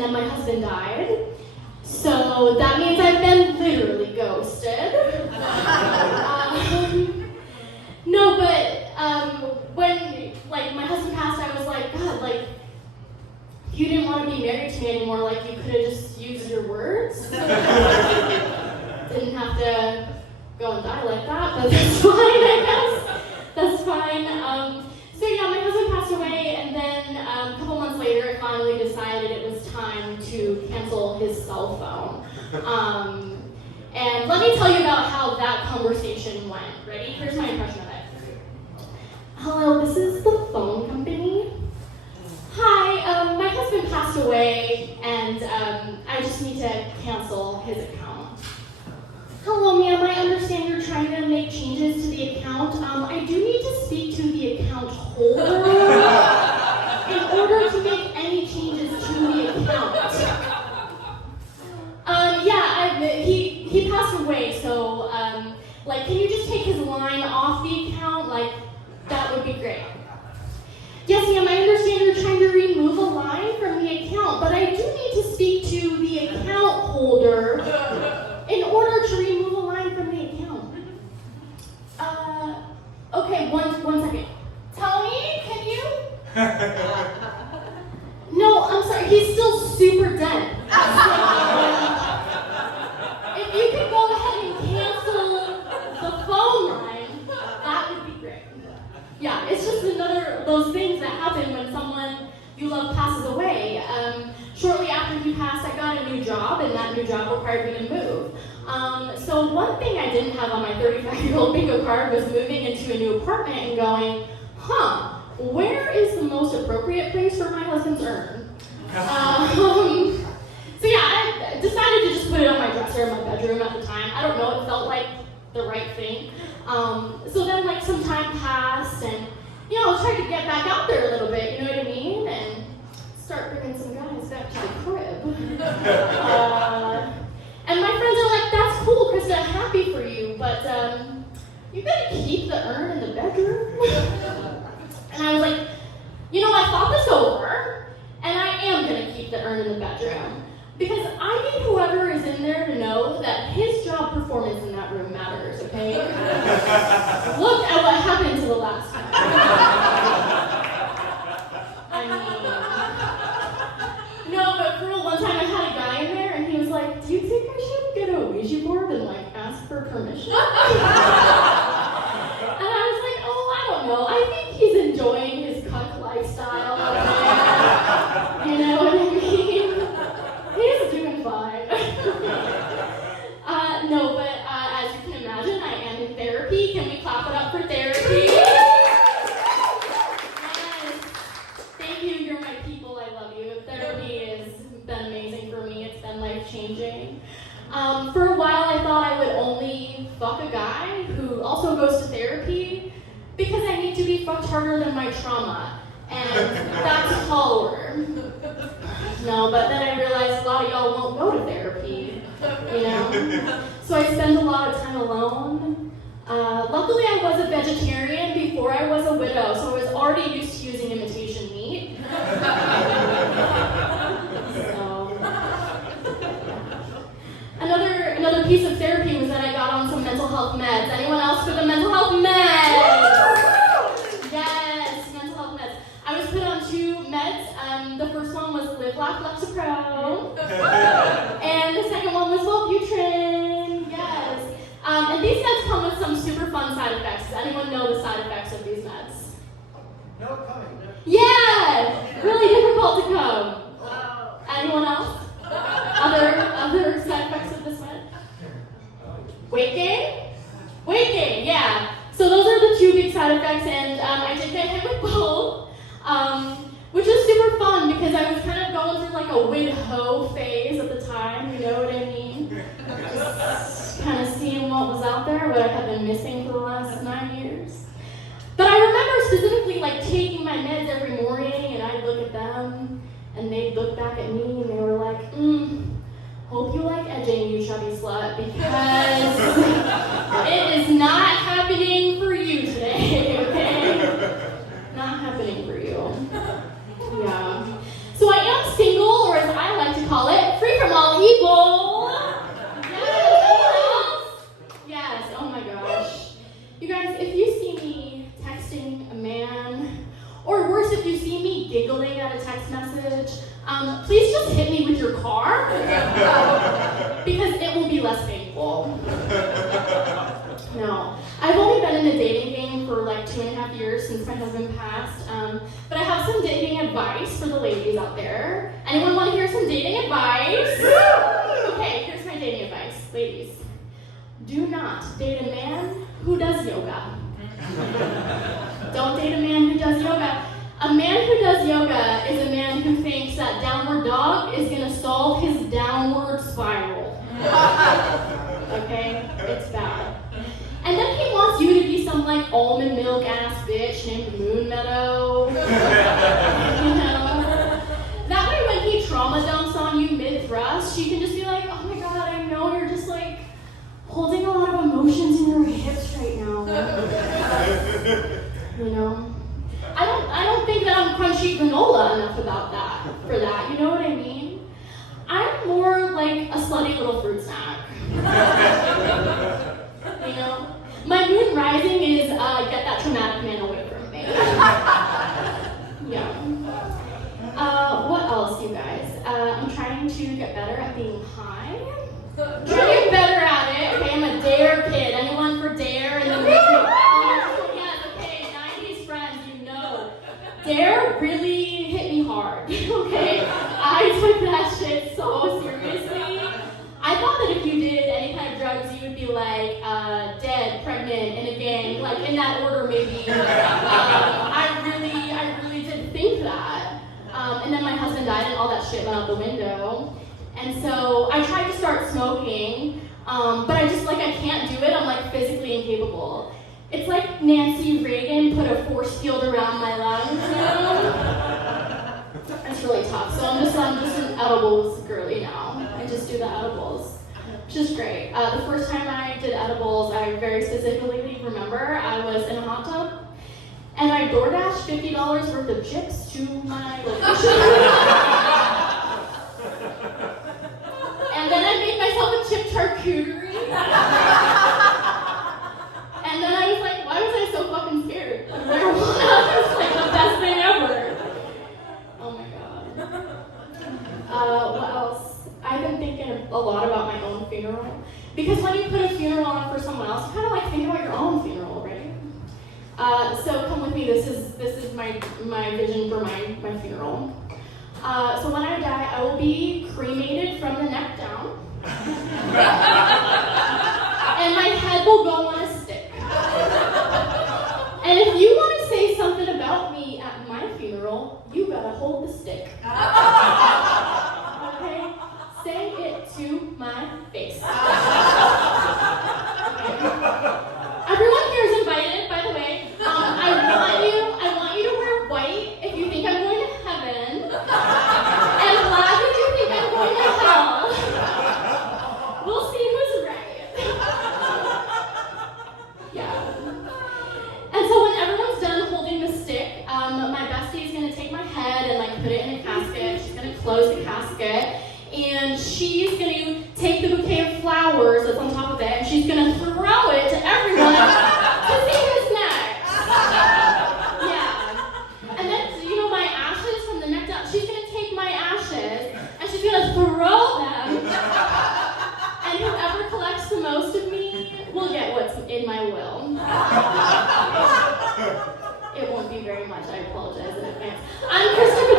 and then my husband died. So that means I've been literally ghosted. No, but when my husband passed, I was like, God, if you didn't want to be married to me anymore, you could have just used your words. Didn't have to go and die like that, but that's fine, I guess. That's fine. So yeah, my husband passed away, and then a couple months later, I finally decided it was time to cancel his cell phone. And let me tell you about how that conversation went. Ready? Here's my impression of it. Hello, this is the phone company. Hi, my husband passed away, and I just need to cancel his account. Hello, ma'am, I understand you're trying to make changes to the account. I do need to speak to the account holder in order to make any changes to the account. He passed away, so, can you just take his line off the account? That would be great. Yes, ma'am, I understand you're trying to remove a line from the account, but I do need to speak to the account holder in order to remove a line from the account. Okay, one second. Tony, can you? No, I'm sorry, he's still super dead. If you could go ahead and cancel the phone line, that would be great. Yeah, it's just another of those things that happen when someone you love passes away. Shortly after he passed, I got a new job, and that new job required me to move. So one thing I didn't have on my 35-year-old bingo card was moving into a new apartment and going, where is the most appropriate place for my husband's urn? So yeah, I decided to just put it on my dresser in my bedroom at the time. I don't know, it felt like the right thing. So then some time passed, and I was trying to get back out there a little bit, you know what I mean? And start bringing some guys back to the crib. And my friends are like, that's cool, Krista, happy for you, but you gotta keep the urn in the bedroom. And I was like, I thought this over, and I am gonna keep the urn in the bedroom. Because I need whoever is in there to know that his job performance in that room matters, okay? Look at what happened to the last time. No, but for real, one time I had a guy in there, and he was like, do you think I should get a Ouija board and ask for permission? And I was like, I don't know. I think he's enjoying his cuck lifestyle. You know what I mean? He's doing fine. No, but as you can imagine, I am in therapy. Can we clap it up for therapy? Yes. Thank you. You're my people. I love you. Therapy has been amazing for me. It's been life-changing. For a while, I thought I would only fuck a guy who also goes to therapy because I need to be fucked harder than my trauma. And that's a tall order. No, but then I realized a lot of y'all won't go to therapy, So I spend a lot of time alone. Luckily, I was a vegetarian before I was a widow, so I was already used to using imitation meat. Another piece of therapy was that I got on some mental health meds. Anyone else for the mental health meds? Yes, mental health meds. I was put on 2 meds. The first one was Live Laugh Lexapro, and the second one was Wellbutrin. Yes. And these meds come with some super fun side effects. Does anyone know the side effects of these meds? No coming. Yeah, really difficult to come. Anyone else? Other side effects of this med? Weight gain, yeah. So those are the 2 big side effects, and I did get hit with both, which was super fun because I was kind of going through a wid-ho phase at the time, you know what I mean? Just kind of seeing what was out there, what I had been missing for the last 9 years. But I remember specifically taking my meds every morning, and I'd look at them, and they'd look back at me, and they were like, hope you like edging, you chubby slut, because it is not happening for you today, okay? Not happening for you. Yeah. So I am single, or as I like to text message, please just hit me with your car, because it will be less painful. No. I've only been in the dating game for like 2.5 years since my husband passed, but I have some dating advice for the ladies out there. Anyone want to hear some dating advice? Okay, here's my dating advice, ladies. Do not date a man who does yoga. Don't date a man who does yoga. A man who does yoga is a man who thinks that downward dog is going to solve his downward spiral. Okay? It's bad. And then he wants you to be some like almond milk ass bitch named Moon Meadow. You know? That way when he trauma dumps on you mid-thrust, you can just be like, oh my god, I know you're just like holding a lot of emotions in your hips right now. You know? I don't think that I'm crunchy granola enough about that, for that, you know what I mean? I'm more like a slutty little fruit snack. You know? My moon rising is get that traumatic man away from me. Yeah. What else, you guys? I'm trying to get better at being high. Trying to get better at it. Okay, I'm a dare kid. Anyone for dare? And then yes, okay, 90s friends, you know. Dare really hit me hard. Okay? I took that shit so seriously. I thought that if you did any kind of drugs, you would be like dead, pregnant, in a gang, like in that order maybe. I really did think that. And then my husband died and all that shit went out the window. And so I tried to start smoking, but I can't do it. I'm like physically incapable. It's like Nancy Reagan put a force field around my lungs, you know? It's really tough. So I'm just an edibles girly now. I just do the edibles, which is great. The first time I did edibles, I very specifically remember I was in a hot tub, and I DoorDashed $50 worth of chips to my location. And then I made myself a chip charcuterie. And then I was like, why was I so fucking scared? Like, marijuana was like the best thing ever. Oh my god. What else? I've been thinking a lot about my own funeral. Because when you put a funeral on for someone else, you kind of like think about your own funeral, right? So come with me, this is my vision for my funeral. So when I die, I will be cremated from the neck down. And my head will go on a stick. And if you want to say something about me at my funeral, you gotta hold the stick. Okay? Say it to my face. Okay. Everyone here is invited, by the way. I want you to wear white if you think I'm going to heaven, and black if you think I'm going to hell. We'll see who's right. Yeah. And so when everyone's done holding the stick, my bestie is going to take my head and like put it in a casket. She's going to close the casket, and she's going to take the bouquet of flowers that's on top of it, and she's going to throw it to everyone to see who's next. Yeah. And then, you know, my ashes from the neck down, she's going to take my ashes, and she's going to throw them, and whoever collects the most of me will get what's in my will. It won't be very much, I apologize in advance. I'm Krista